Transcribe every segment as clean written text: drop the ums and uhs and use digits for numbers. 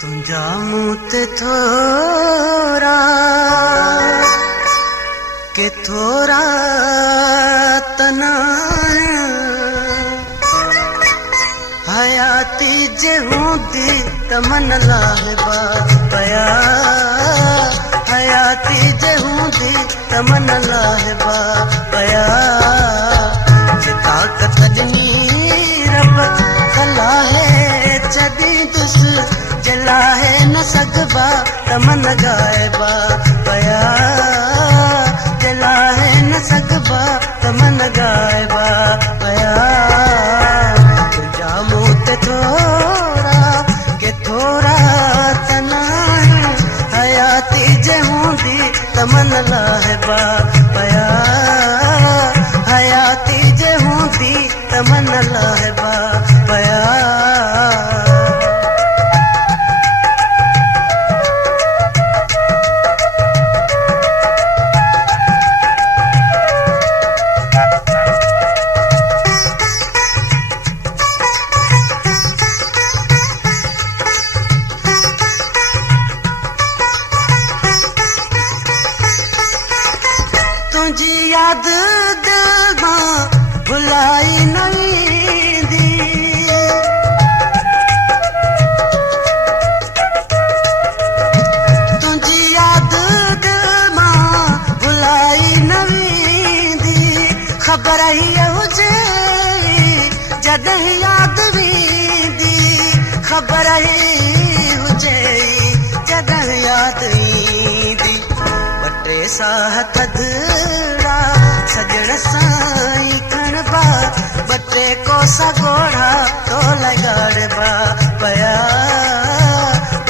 तुझा मूत थोरा के थोरा तना हयाती जे हूंदी तमन लाहिबा पया हयाती जे हूंदी तमन लाहिबा पया जे ताकत ॾिनी रब कला है जदी दुस जलाहे न सगबा तमन गायबा पया जलाहे न सगबा तमन गायबा पया तुझा मूत थोरा के थोरा तना हयाती जे हूंदी तमन लाहिबा पया हयाती जे हूंदी तमन लाहिबा पया तुझी याद दिल मां भुलाई न वेंदी तुझी याद दिल मां भुलाई न वेंदी ख़बर ही हुजे जॾहिं याद वेंदी ख़बर ही हुजे जॾहिं याद ईंदी टे साह थधड़ा सजण साई खणबा बटे कोसा गोढ़ा तो लगाड़बा पया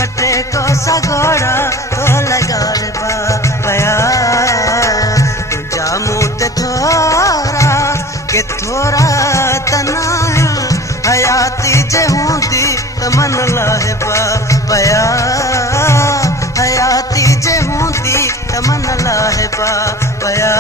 बटे कोसा गोढ़ा तो लगाड़बा पया तुझा मूत थोरा के थोरा तना हयाती जे हूंदी तमन लाहिबा पया हयाती जे हूंदी तमन लाहिबा पया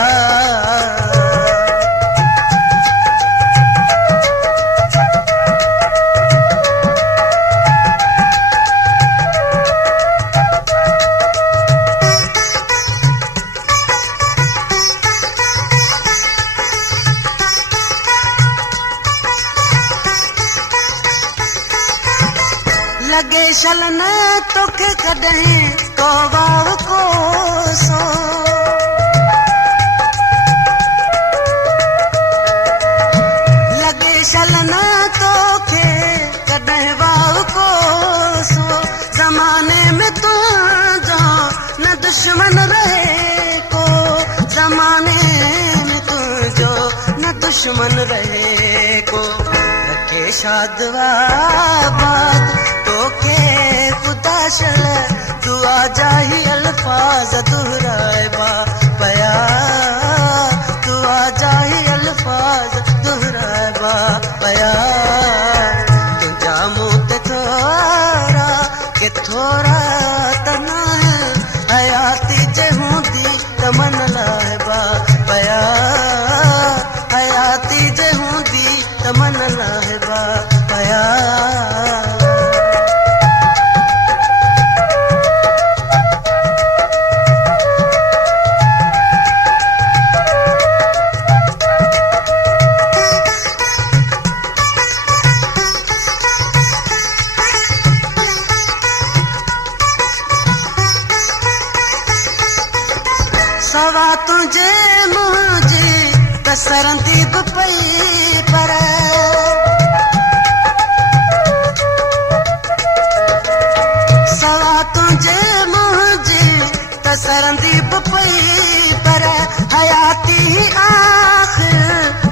लगे शलन तोखे कॾहिं को वाव कोसो लगे शलन तोखे कॾहिं वाव कोसो ज़माने में तुंहिंजो न दुश्मन रहे को ज़माने में तुंहिंजो न दुश्मन रहे को रखे शादवा बात तोखे खुदा शल दुआ जाही अल्फाज दुहराइबा पया दुआ जाही अल्फाज दुहराइबा पया तुझा मूत थोरा के थोरा तना हयाती जे हूंदी तमन लाहिबा पया हयाती जे हूंदी तमन लाहिबा पया सवा तुझे मुझे कसरंदी पई पर सवा तुझे मुझे कसरंदी पई पर हयाती आखिर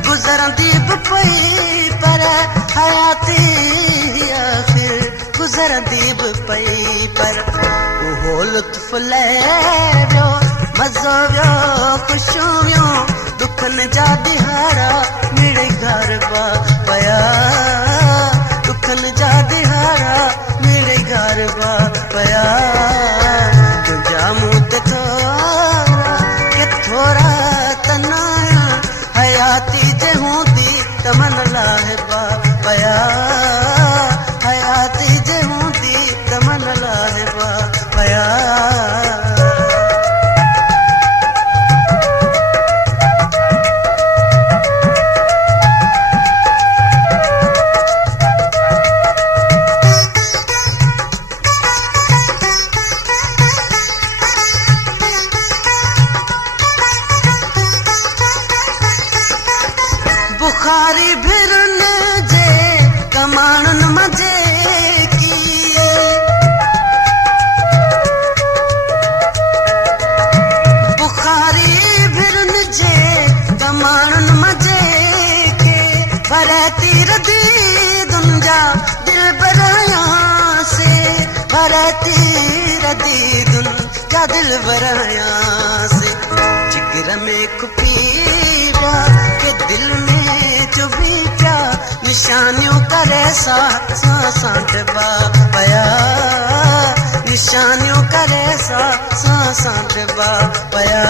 गुजरंदी पई पर हयाती आखिर गुजरंदी पई पर उहो लुत्फ ले वियो मज़ो वियो ख़ुशियूं वियूं दुखनि जा दिहाड़ा मिड़े गरबा पया दुखनि जा दिहाड़ा मिड़े गरबा पया तुझा मूत थोरा के थोरा तना हयाती जे हूंदी तमन लाहिबा पया हयाती जे हूंदी तमन साहिबा पया बुखारी भिरन जे कमाणन मजे की बुखारी भिरन जे कमाणन मजे के भरती रदी दुंजा दिल बराया से भरती रदी दुंजा दिल बराया से जिगर में कुपीरा के दिल में जो बीटा निशानियों करे सांडबा पया निशानियों करे सांडबा पया